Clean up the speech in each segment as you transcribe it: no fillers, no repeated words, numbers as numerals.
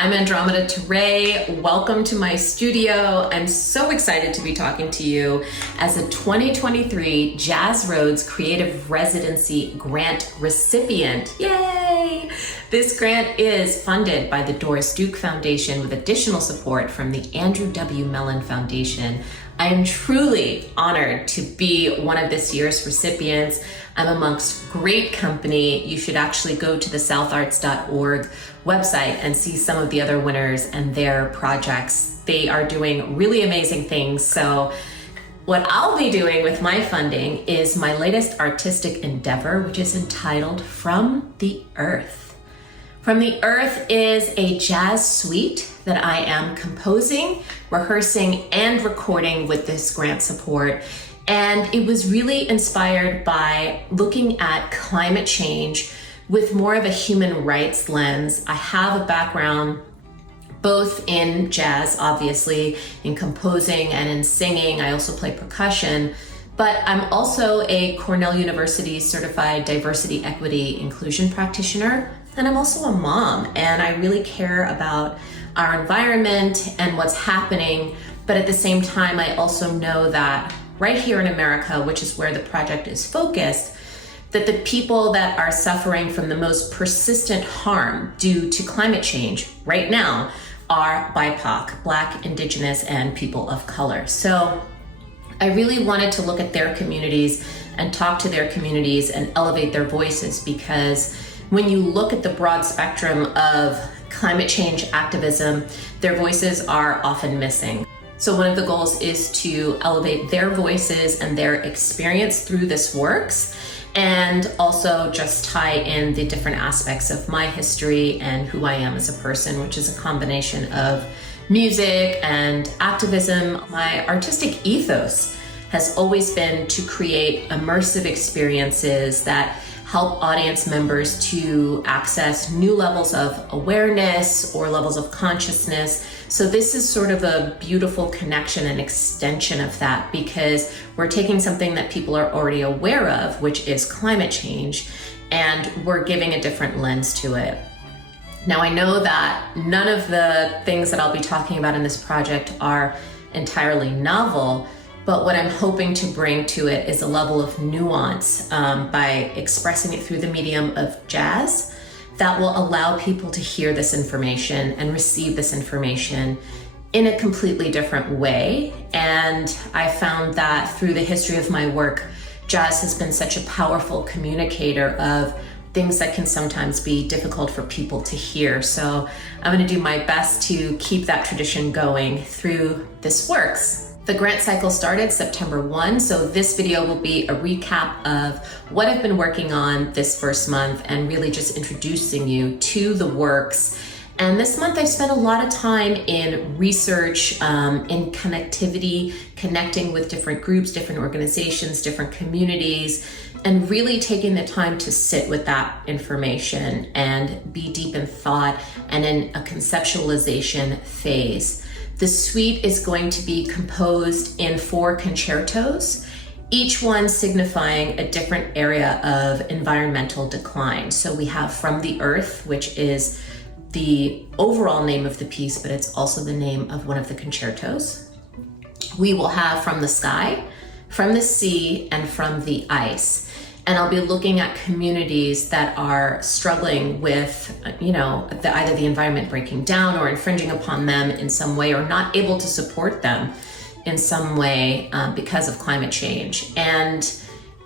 I'm Andromeda Turre. Welcome to my studio. I'm so excited to be talking to you as a 2023 Jazz Roads Creative Residency Grant recipient. Yay! This grant is funded by the Doris Duke Foundation with additional support from the Andrew W. Mellon Foundation. I am truly honored to be one of this year's recipients. I'm amongst great company. You should actually go to the southarts.org website and see some of the other winners and their projects. They are doing really amazing things. So what I'll be doing with my funding is my latest artistic endeavor, which is entitled From the Earth. From the Earth is a jazz suite that I am composing, rehearsing, and recording with this grant support. And it was really inspired by looking at climate change with more of a human rights lens. I have a background both in jazz, obviously, in composing and in singing. I also play percussion, but I'm also a Cornell University certified diversity, equity, inclusion practitioner. And I'm also a mom, and I really care about our environment and what's happening. But at the same time, I also know that right here in America, which is where the project is focused, that the people that are suffering from the most persistent harm due to climate change right now are BIPOC, Black, Indigenous, and people of color. So I really wanted to look at their communities and talk to their communities and elevate their voices, because when you look at the broad spectrum of climate change activism, their voices are often missing. So one of the goals is to elevate their voices and their experience through this works, and also just tie in the different aspects of my history and who I am as a person, which is a combination of music and activism. My artistic ethos has always been to create immersive experiences that help audience members to access new levels of awareness or levels of consciousness. So this is sort of a beautiful connection and extension of that, because we're taking something that people are already aware of, which is climate change, and we're giving a different lens to it. Now, I know that none of the things that I'll be talking about in this project are entirely novel, but what I'm hoping to bring to it is a level of nuance by expressing it through the medium of jazz that will allow people to hear this information and receive this information in a completely different way. And I found that through the history of my work, jazz has been such a powerful communicator of things that can sometimes be difficult for people to hear. So I'm going to do my best to keep that tradition going through this works. The grant cycle started September 1, so this video will be a recap of what I've been working on this first month and really just introducing you to the works. And this month I've spent a lot of time in research, in connectivity, connecting with different groups, different organizations, different communities, and really taking the time to sit with that information and be deep in thought and in a conceptualization phase. The suite is going to be composed in 4 concertos, each one signifying a different area of environmental decline. So we have From the Earth, which is the overall name of the piece, but it's also the name of one of the concertos. We will have From the Sky, From the Sea, and From the Ice. And I'll be looking at communities that are struggling with, either the environment breaking down or infringing upon them in some way, or not able to support them in some way because of climate change. And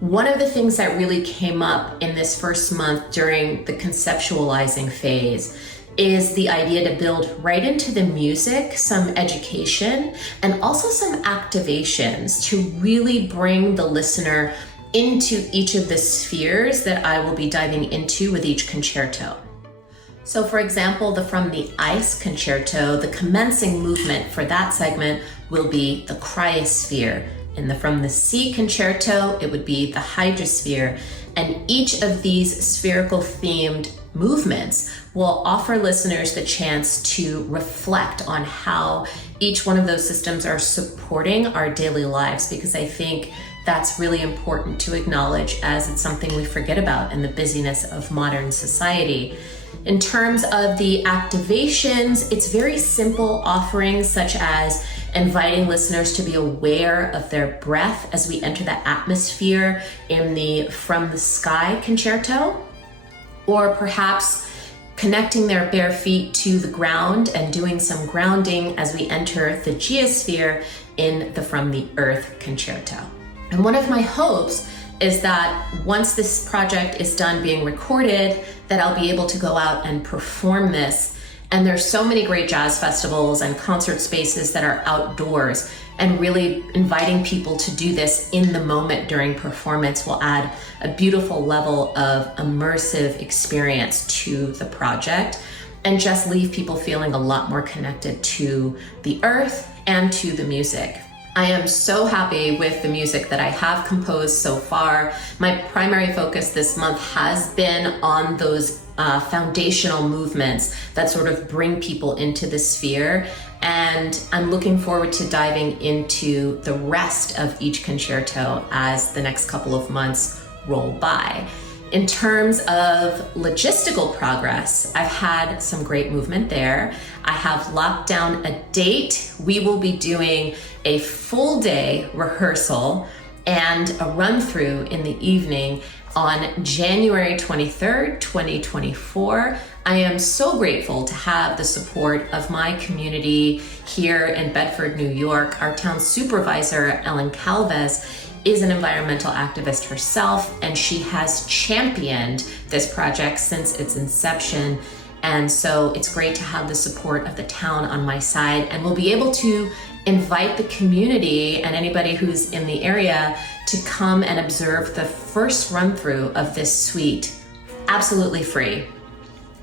one of the things that really came up in this first month during the conceptualizing phase is the idea to build right into the music some education and also some activations to really bring the listener into each of the spheres that I will be diving into with each concerto. So for example, the From the Ice concerto, the commencing movement for that segment will be the cryosphere. In the From the Sea concerto, it would be the hydrosphere. And each of these spherical themed movements will offer listeners the chance to reflect on how each one of those systems are supporting our daily lives, because I think that's really important to acknowledge, as it's something we forget about in the busyness of modern society. In terms of the activations, it's very simple offerings such as inviting listeners to be aware of their breath as we enter the atmosphere in the From the Sky concerto, or perhaps connecting their bare feet to the ground and doing some grounding as we enter the geosphere in the From the Earth concerto. And one of my hopes is that once this project is done being recorded, that I'll be able to go out and perform this. And there's so many great jazz festivals and concert spaces that are outdoors, and really inviting people to do this in the moment during performance will add a beautiful level of immersive experience to the project and just leave people feeling a lot more connected to the earth and to the music. I am so happy with the music that I have composed so far. My primary focus this month has been on those foundational movements that sort of bring people into the sphere. And I'm looking forward to diving into the rest of each concerto as the next couple of months roll by. In terms of logistical progress, I've had some great movement there. I have locked down a date. We will be doing a full day rehearsal and a run through in the evening on January 23rd, 2024. I am so grateful to have the support of my community here in Bedford, New York. Our town supervisor, Ellen Calves, is an environmental activist herself, and she has championed this project since its inception. And so it's great to have the support of the town on my side, and we'll be able to invite the community and anybody who's in the area to come and observe the first run through of this suite, absolutely free.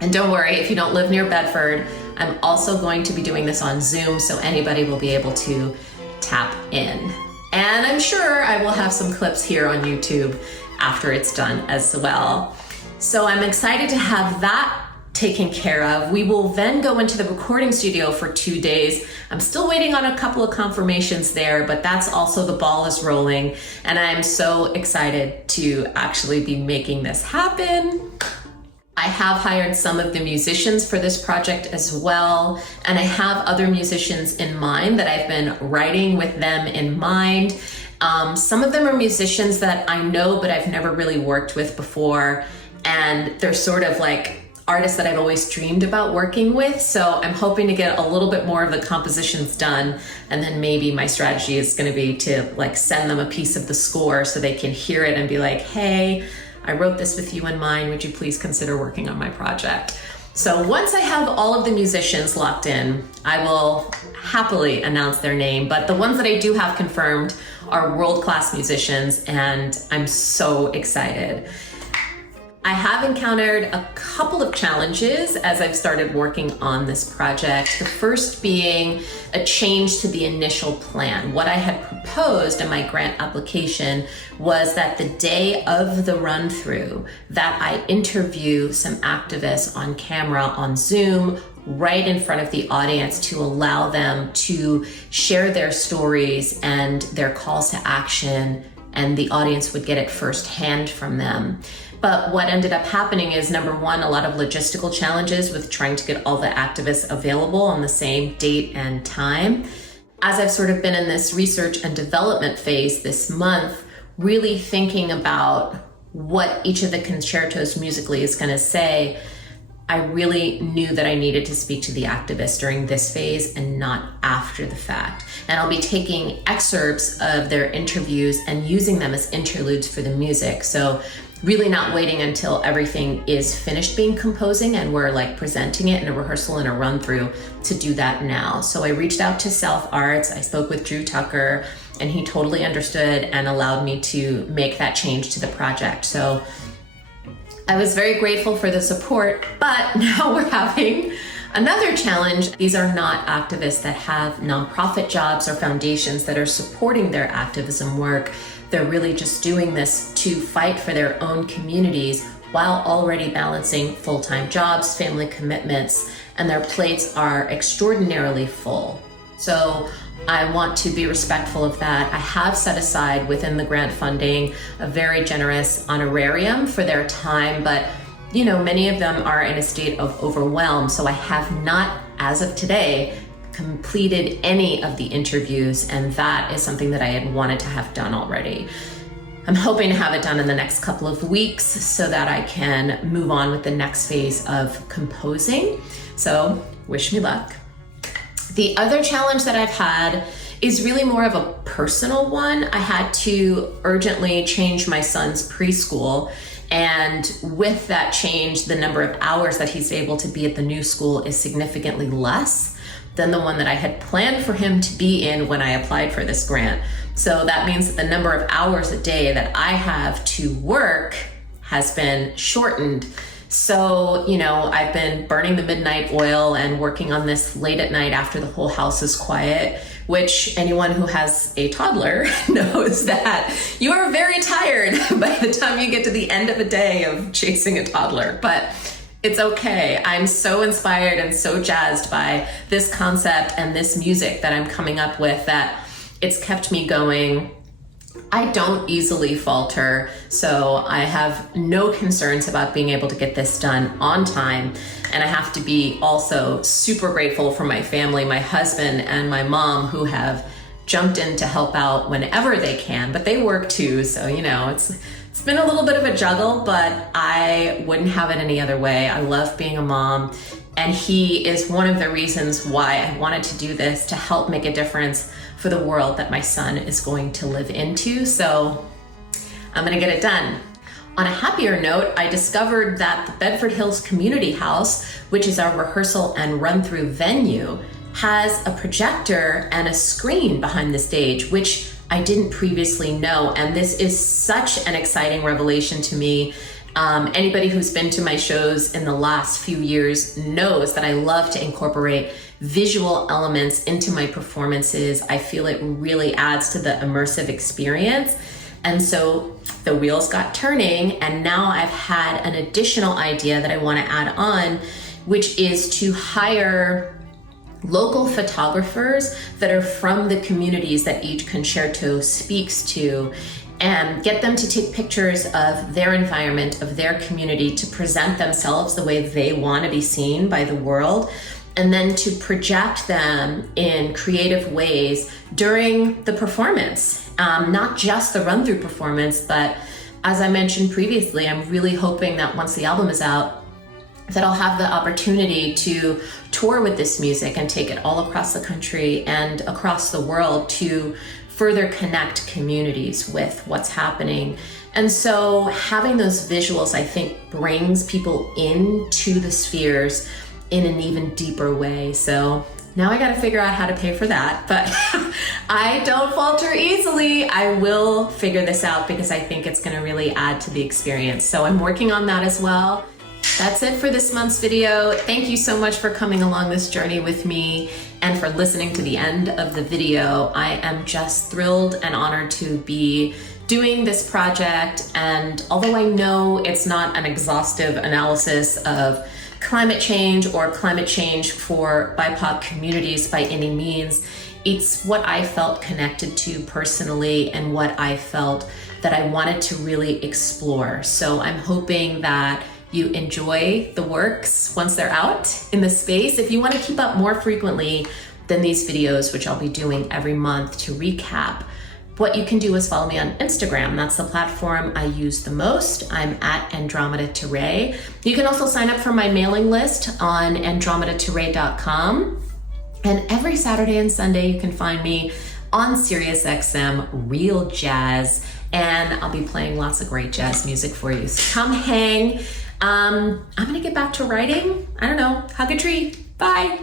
And don't worry, if you don't live near Bedford, I'm also going to be doing this on Zoom, so anybody will be able to tap in. And I'm sure I will have some clips here on YouTube after it's done as well. So I'm excited to have that taken care of. We will then go into the recording studio for 2 days. I'm still waiting on a couple of confirmations there, but that's also, the ball is rolling, and I'm so excited to actually be making this happen. I have hired some of the musicians for this project as well, and I have other musicians in mind that I've been writing with them in mind. Some of them are musicians that I know, but I've never really worked with before, and they're sort of like artists that I've always dreamed about working with. So I'm hoping to get a little bit more of the compositions done, and then maybe my strategy is going to be to like send them a piece of the score so they can hear it and be like, hey, I wrote this with you in mind. Would you please consider working on my project? So once I have all of the musicians locked in, I will happily announce their name. But the ones that I do have confirmed are world-class musicians, and I'm so excited. I have encountered a couple of challenges as I've started working on this project. The first being a change to the initial plan. What I had proposed in my grant application was that the day of the run through, that I interview some activists on camera on Zoom right in front of the audience to allow them to share their stories and their calls to action, and the audience would get it firsthand from them. But what ended up happening is, number one, a lot of logistical challenges with trying to get all the activists available on the same date and time. As I've sort of been in this research and development phase this month, really thinking about what each of the concertos musically is going to say, I really knew that I needed to speak to the activists during this phase and not after the fact. And I'll be taking excerpts of their interviews and using them as interludes for the music. So really not waiting until everything is finished being composing and we're like presenting it in a rehearsal and a run through to do that now. So I reached out to South Arts. I spoke with Drew Tucker, and he totally understood and allowed me to make that change to the project. So I was very grateful for the support, but now we're having another challenge. These are not activists that have nonprofit jobs or foundations that are supporting their activism work. They're really just doing this to fight for their own communities while already balancing full-time jobs, family commitments, and their plates are extraordinarily full. So I want to be respectful of that. I have set aside within the grant funding a very generous honorarium for their time, but many of them are in a state of overwhelm. So I have not, as of today, completed any of the interviews, and that is something that I had wanted to have done already. I'm hoping to have it done in the next couple of weeks so that I can move on with the next phase of composing. So wish me luck. The other challenge that I've had is really more of a personal one. I had to urgently change my son's preschool, and with that change, the number of hours that he's able to be at the new school is significantly less than the one that I had planned for him to be in when I applied for this grant. So that means that the number of hours a day that I have to work has been shortened. So, I've been burning the midnight oil and working on this late at night after the whole house is quiet, which anyone who has a toddler knows that you are very tired by the time you get to the end of a day of chasing a toddler. But it's okay. I'm so inspired and so jazzed by this concept and this music that I'm coming up with that it's kept me going. I don't easily falter, so I have no concerns about being able to get this done on time. And I have to be also super grateful for my family, my husband and my mom, who have jumped in to help out whenever they can, but they work too. So, it's been a little bit of a juggle, but I wouldn't have it any other way. I love being a mom, and he is one of the reasons why I wanted to do this, to help make a difference for the world that my son is going to live into. So I'm gonna get it done. On a happier note, I discovered that the Bedford Hills Community House, which is our rehearsal and run-through venue, has a projector and a screen behind the stage, which I didn't previously know. And this is such an exciting revelation to me. Anybody who's been to my shows in the last few years knows that I love to incorporate visual elements into my performances. I feel it really adds to the immersive experience. And so the wheels got turning, and now I've had an additional idea that I want to add on, which is to hire local photographers that are from the communities that each concerto speaks to, and get them to take pictures of their environment, of their community, to present themselves the way they want to be seen by the world, and then to project them in creative ways during the performance. Not just the run-through performance, but as I mentioned previously, I'm really hoping that once the album is out, that I'll have the opportunity to tour with this music and take it all across the country and across the world to further connect communities with what's happening. And so having those visuals, I think, brings people into the spheres in an even deeper way. So now I gotta figure out how to pay for that, but I don't falter easily. I will figure this out because I think it's gonna really add to the experience. So I'm working on that as well. That's it for this month's video. Thank you so much for coming along this journey with me and for listening to the end of the video. I am just thrilled and honored to be doing this project. And although I know it's not an exhaustive analysis of climate change or climate change for BIPOC communities by any means, it's what I felt connected to personally and what I felt that I wanted to really explore. So I'm hoping that you enjoy the works once they're out in the space. If you want to keep up more frequently than these videos, which I'll be doing every month to recap, what you can do is follow me on Instagram. That's the platform I use the most. I'm at Andromeda Turre. You can also sign up for my mailing list on andromedaturre.com. And every Saturday and Sunday, you can find me on SiriusXM Real Jazz, and I'll be playing lots of great jazz music for you. So come hang. I'm gonna get back to writing. I don't know, hug a tree. Bye.